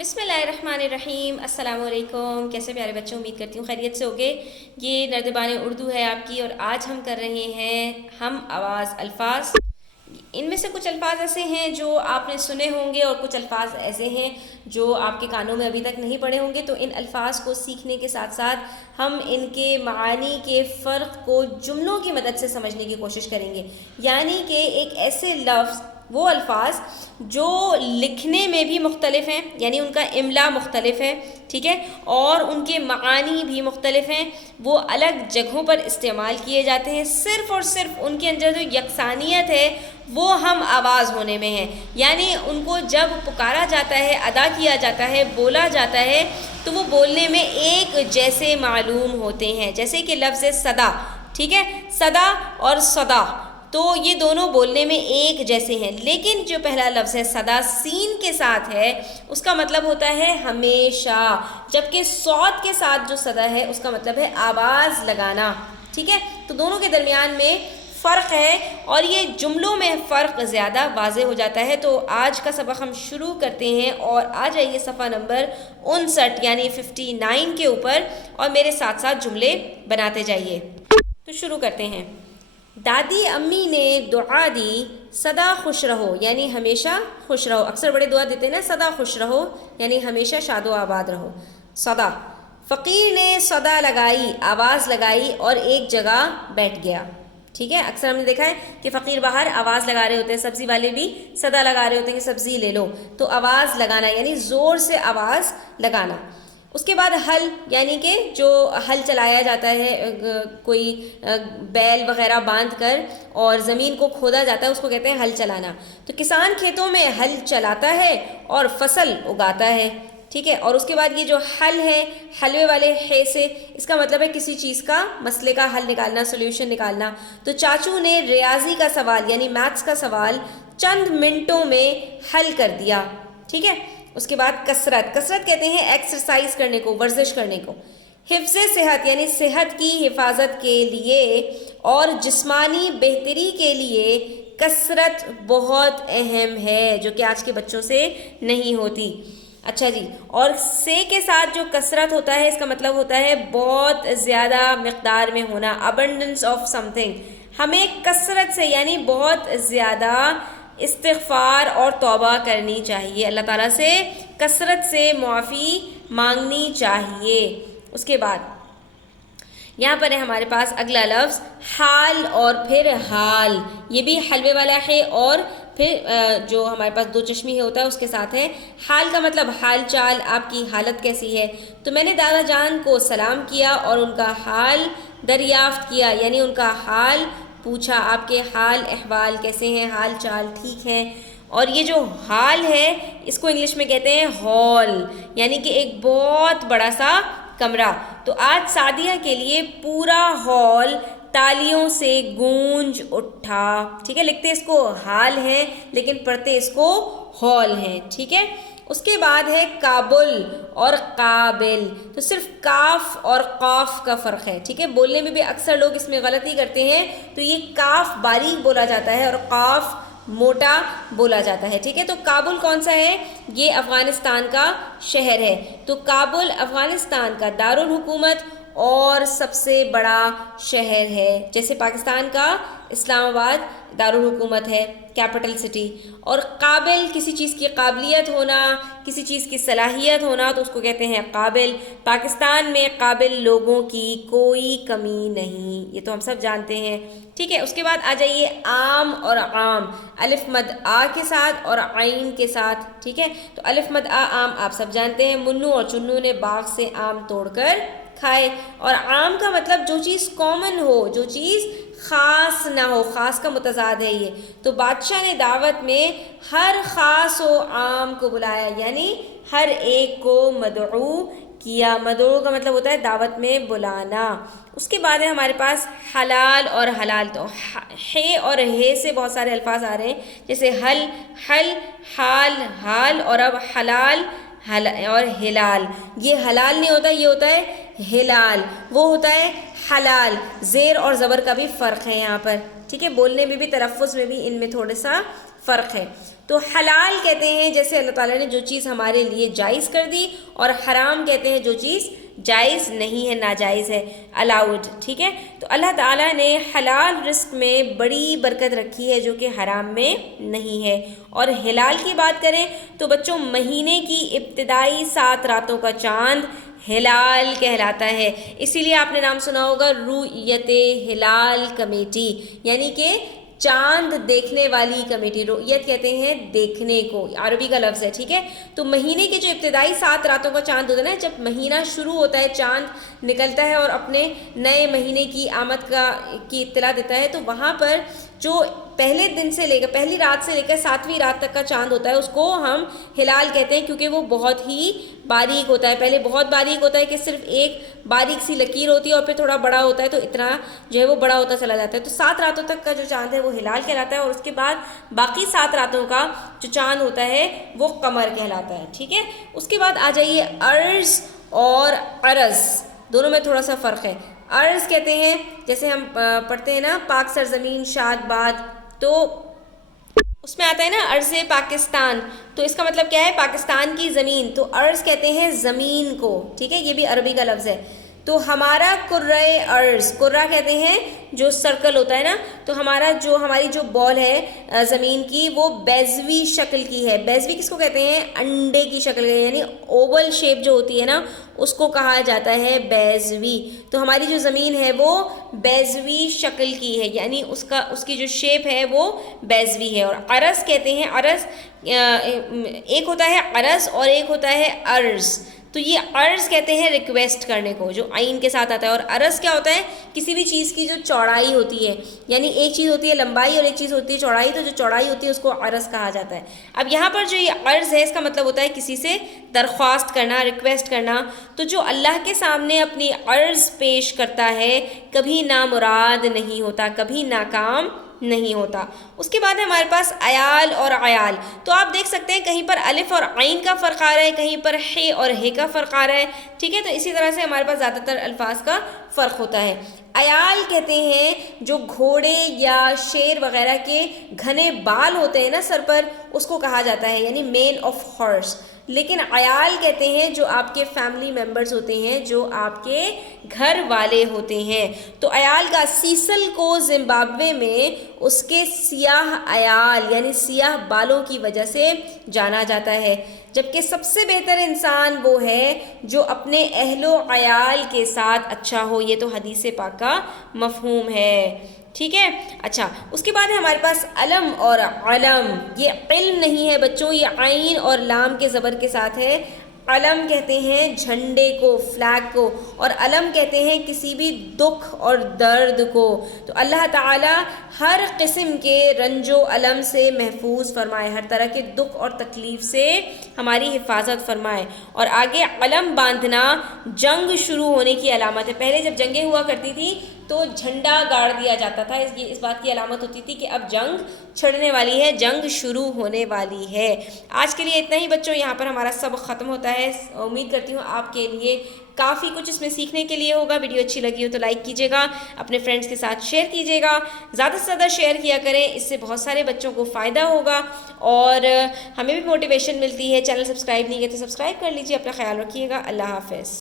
بسم اللہ الرحمن الرحیم۔ السلام علیکم، کیسے پیارے بچوں، امید کرتی ہوں خیریت سے ہوگے۔ یہ نردبان اردو ہے آپ کی، اور آج ہم کر رہے ہیں ہم آواز الفاظ۔ ان میں سے کچھ الفاظ ایسے ہیں جو آپ نے سنے ہوں گے، اور کچھ الفاظ ایسے ہیں جو آپ کے کانوں میں ابھی تک نہیں پڑے ہوں گے۔ تو ان الفاظ کو سیکھنے کے ساتھ ساتھ ہم ان کے معانی کے فرق کو جملوں کی مدد سے سمجھنے کی کوشش کریں گے۔ یعنی کہ ایک ایسے لفظ، وہ الفاظ جو لکھنے میں بھی مختلف ہیں، یعنی ان کا املا مختلف ہے، ٹھیک ہے، اور ان کے معانی بھی مختلف ہیں، وہ الگ جگہوں پر استعمال کیے جاتے ہیں، صرف اور صرف ان کے اندر جو یکسانیت ہے وہ ہم آواز ہونے میں ہے۔ یعنی ان کو جب پکارا جاتا ہے، ادا کیا جاتا ہے، بولا جاتا ہے، تو وہ بولنے میں ایک جیسے معلوم ہوتے ہیں۔ جیسے کہ لفظ صدا، ٹھیک ہے، صدا اور صدا، تو یہ دونوں بولنے میں ایک جیسے ہیں۔ لیکن جو پہلا لفظ ہے صدا، سین کے ساتھ ہے، اس کا مطلب ہوتا ہے ہمیشہ، جبکہ صوت کے ساتھ جو صدا ہے اس کا مطلب ہے آواز لگانا، ٹھیک ہے۔ تو دونوں کے درمیان میں فرق ہے، اور یہ جملوں میں فرق زیادہ واضح ہو جاتا ہے۔ تو آج کا سبق ہم شروع کرتے ہیں، اور آ جائیے صفحہ نمبر 59 یعنی 59 کے اوپر، اور میرے ساتھ ساتھ جملے بناتے جائیے۔ تو شروع کرتے ہیں۔ دادی امی نے دعا دی، سدا خوش رہو، یعنی ہمیشہ خوش رہو۔ اکثر بڑے دعا دیتے ہیں نا، سدا خوش رہو یعنی ہمیشہ شاد و آباد رہو، سدا۔ فقیر نے صدا لگائی، آواز لگائی، اور ایک جگہ بیٹھ گیا، ٹھیک ہے۔ اکثر ہم نے دیکھا ہے کہ فقیر باہر آواز لگا رہے ہوتے ہیں، سبزی والے بھی صدا لگا رہے ہوتے ہیں کہ سبزی لے لو، تو آواز لگانا یعنی زور سے آواز لگانا۔ اس کے بعد ہل، یعنی کہ جو ہل چلایا جاتا ہے، کوئی بیل وغیرہ باندھ کر اور زمین کو کھودا جاتا ہے، اس کو کہتے ہیں ہل چلانا۔ تو کسان کھیتوں میں ہل چلاتا ہے اور فصل اگاتا ہے، ٹھیک ہے۔ اور اس کے بعد یہ جو حل ہے، حلوے والے ہے سے، اس کا مطلب ہے کسی چیز کا، مسئلے کا حل نکالنا، سولوشن نکالنا۔ تو چاچو نے ریاضی کا سوال یعنی میتھس کا سوال چند منٹوں میں حل کر دیا، ٹھیک ہے۔ اس کے بعد کثرت، کثرت کہتے ہیں ایکسرسائز کرنے کو، ورزش کرنے کو۔ حفظ صحت یعنی صحت کی حفاظت کے لیے اور جسمانی بہتری کے لیے کثرت بہت اہم ہے، جو کہ آج کے بچوں سے نہیں ہوتی۔ اچھا جی، اور سے کے ساتھ جو کثرت ہوتا ہے، اس کا مطلب ہوتا ہے بہت زیادہ مقدار میں ہونا، abundance of something۔ ہمیں کثرت سے یعنی بہت زیادہ استغفار اور توبہ کرنی چاہیے، اللہ تعالیٰ سے کثرت سے معافی مانگنی چاہیے۔ اس کے بعد یہاں پر ہے ہمارے پاس اگلا لفظ حال اور پھر حال، یہ بھی حلوے والا ہے، اور پھر جو ہمارے پاس دو چشمی ہے ہوتا ہے اس کے ساتھ ہے۔ حال کا مطلب حال چال، آپ کی حالت کیسی ہے۔ تو میں نے دادا جان کو سلام کیا اور ان کا حال دریافت کیا، یعنی ان کا حال پوچھا، آپ کے حال احوال کیسے ہیں، حال چال ٹھیک ہیں۔ اور یہ جو حال ہے اس کو انگلش میں کہتے ہیں ہال، یعنی کہ ایک بہت بڑا سا کمرہ۔ تو آج سعدیہ کے لیے پورا ہال تالیوں سے گونج اٹھا، ٹھیک ہے۔ لکھتے اس کو حال ہیں لیکن پڑھتے اس کو ہال ہیں، ٹھیک ہے۔ اس کے بعد ہے کابل اور قابل، تو صرف کاف اور قاف کا فرق ہے، ٹھیک ہے۔ بولنے میں بھی اکثر لوگ اس میں غلطی کرتے ہیں، تو یہ کاف باریک بولا جاتا ہے اور قاف موٹا بولا جاتا ہے، ٹھیک ہے۔ تو کابل کون سا ہے؟ یہ افغانستان کا شہر ہے۔ تو کابل افغانستان کا دارالحکومت اور سب سے بڑا شہر ہے، جیسے پاکستان کا اسلام آباد دارالحکومت ہے، کیپٹل سٹی۔ اور قابل کسی چیز کی قابلیت ہونا، کسی چیز کی صلاحیت ہونا، تو اس کو کہتے ہیں قابل۔ پاکستان میں قابل لوگوں کی کوئی کمی نہیں، یہ تو ہم سب جانتے ہیں، ٹھیک ہے۔ اس کے بعد آ جائیے عام اور عام، الف مد آ کے ساتھ اور عین کے ساتھ، ٹھیک ہے۔ تو الف مد آ عام آپ سب جانتے ہیں، منو اور چنو نے باغ سے آم توڑ کر کھائے۔ اور عام کا مطلب جو چیز کامن ہو، جو چیز خاص نہ ہو، خاص کا متضاد ہے یہ۔ تو بادشاہ نے دعوت میں ہر خاص و عام کو بلایا، یعنی ہر ایک کو مدعو کیا۔ مدعو کا مطلب ہوتا ہے دعوت میں بلانا۔ اس کے بعد ہے ہمارے پاس حلال اور حلال، تو ہے اور ہے سے بہت سارے الفاظ آ رہے ہیں، جیسے حل، حل، حال، حال، اور اب حلال اور ہلال۔ یہ حلال نہیں ہوتا، یہ ہوتا ہے ہلال، وہ ہوتا ہے حلال۔ زیر اور زبر کا بھی فرق ہے یہاں پر، ٹھیک ہے۔ بولنے میں بھی، تلفظ میں بھی ان میں تھوڑا سا فرق ہے۔ تو حلال کہتے ہیں جیسے اللہ تعالیٰ نے جو چیز ہمارے لیے جائز کر دی، اور حرام کہتے ہیں جو چیز جائز نہیں ہے، ناجائز ہے، الاؤڈ، ٹھیک ہے؟ تو اللہ تعالیٰ نے حلال رزق میں بڑی برکت رکھی ہے جو کہ حرام میں نہیں ہے۔ اور ہلال کی بات کریں تو بچوں مہینے کی ابتدائی 7 راتوں کا چاند ہلال کہلاتا ہے، اسی لیے آپ نے نام سنا ہوگا رؤیت ہلال کمیٹی، یعنی کہ چاند دیکھنے والی کمیٹی۔ رؤیت کہتے ہیں دیکھنے کو، عربی کا لفظ ہے، ٹھیک ہے؟ تو مہینے کے جو ابتدائی 7 راتوں کا چاند ہوتا ہے نا، جب مہینہ شروع ہوتا ہے، چاند نکلتا ہے اور اپنے نئے مہینے کی آمد کی اطلاع دیتا ہے، تو وہاں پر جو پہلے دن سے لے کر پہلی رات سے لے کر 7ویں رات تک کا چاند ہوتا ہے اس کو ہم ہلال کہتے ہیں، کیونکہ وہ بہت ہی باریک ہوتا ہے۔ پہلے بہت باریک ہوتا ہے کہ صرف ایک باریک سی لکیر ہوتی ہے، اور پھر تھوڑا بڑا ہوتا ہے تو اتنا جو ہے وہ بڑا ہوتا چلا جاتا ہے۔ تو 7 راتوں تک کا جو چاند ہے وہ ہلال کہلاتا ہے، اور اس کے بعد باقی 7 راتوں کا جو چاند ہوتا ہے وہ قمر کہلاتا ہے، ٹھیک ہے؟ اس کے بعد آ جائیے عرض اور عرض، دونوں میں تھوڑا سا فرق ہے۔ عرض کہتے ہیں جیسے ہم پڑھتے ہیں نا پاک سرزمین شاد باد، تو اس میں آتا ہے نا عرض پاکستان، تو اس کا مطلب کیا ہے؟ پاکستان کی زمین، تو عرض کہتے ہیں زمین کو، ٹھیک ہے؟ یہ بھی عربی کا لفظ ہے۔ تو ہمارا کرۂ ارض، کرہ کہتے ہیں جو سرکل ہوتا ہے نا، تو ہماری جو بال ہے زمین کی وہ بیضوی شکل کی ہے۔ بیضوی کس کو کہتے ہیں؟ انڈے کی شکل ہے، یعنی اوول شیپ جو ہوتی ہے نا اس کو کہا جاتا ہے بیضوی۔ تو ہماری جو زمین ہے وہ بیضوی شکل کی ہے، یعنی اس کی جو شیپ ہے وہ بیضوی ہے۔ اور عرض کہتے ہیں، عرض ایک ہوتا ہے عرض اور ایک ہوتا ہے عرض، تو یہ عرض کہتے ہیں ریکویسٹ کرنے کو، جو عین کے ساتھ آتا ہے۔ اور عرض کیا ہوتا ہے؟ کسی بھی چیز کی جو چوڑائی ہوتی ہے، یعنی ایک چیز ہوتی ہے لمبائی اور ایک چیز ہوتی ہے چوڑائی، تو جو چوڑائی ہوتی ہے اس کو عرض کہا جاتا ہے۔ اب یہاں پر جو یہ عرض ہے اس کا مطلب ہوتا ہے کسی سے درخواست کرنا، ریکویسٹ کرنا۔ تو جو اللہ کے سامنے اپنی عرض پیش کرتا ہے کبھی نامراد نہیں ہوتا، کبھی ناکام نہیں ہوتا۔ اس کے بعد ہے ہمارے پاس عیال اور عیال، تو آپ دیکھ سکتے ہیں کہیں پر الف اور عین کا فرق آ رہا ہے، کہیں پر ح اور ہ کا فرق آ رہا ہے، ٹھیک ہے؟ تو اسی طرح سے ہمارے پاس زیادہ تر الفاظ کا فرق ہوتا ہے۔ عیال کہتے ہیں جو گھوڑے یا شیر وغیرہ کے گھنے بال ہوتے ہیں نا سر پر، اس کو کہا جاتا ہے، یعنی مین آف ہارس۔ لیکن عیال کہتے ہیں جو آپ کے فیملی ممبرز ہوتے ہیں، جو آپ کے گھر والے ہوتے ہیں۔ تو عیال کا سیسل کو زمبابوے میں اس کے سیاہ عیال یعنی سیاہ بالوں کی وجہ سے جانا جاتا ہے، جبکہ سب سے بہتر انسان وہ ہے جو اپنے اہل و عیال کے ساتھ اچھا ہو۔ یہ تو حدیث پاک کا مفہوم ہے، ٹھیک ہے؟ اچھا، اس کے بعد ہے ہمارے پاس علم اور علم۔ یہ علم نہیں ہے بچوں، یہ عین اور لام کے زبر کے ساتھ ہے۔ علم کہتے ہیں جھنڈے کو، فلیگ کو، اور علم کہتے ہیں کسی بھی دکھ اور درد کو۔ تو اللہ تعالی ہر قسم کے رنج و علم سے محفوظ فرمائے، ہر طرح کے دکھ اور تکلیف سے ہماری حفاظت فرمائے۔ اور آگے علم باندھنا جنگ شروع ہونے کی علامت ہے۔ پہلے جب جنگیں ہوا کرتی تھی تو جھنڈا گاڑ دیا جاتا تھا، اس بات کی علامت ہوتی تھی کہ اب جنگ چھڑنے والی ہے، جنگ شروع ہونے والی ہے۔ آج کے لیے اتنا ہی بچوں، یہاں پر ہمارا سبق ختم ہوتا ہے۔ امید کرتی ہوں آپ کے لیے کافی کچھ اس میں سیکھنے کے لیے ہوگا۔ ویڈیو اچھی لگی ہو تو لائک کیجیے گا، اپنے فرینڈس کے ساتھ شیئر کیجیے گا، زیادہ سے زیادہ شیئر کیا کریں، اس سے بہت سارے بچوں کو فائدہ ہوگا اور ہمیں بھی موٹیویشن ملتی ہے۔ چینل سبسکرائب نہیں کیا تو سبسکرائب کر لیجیے۔ اپنا خیال رکھیے گا، اللہ حافظ۔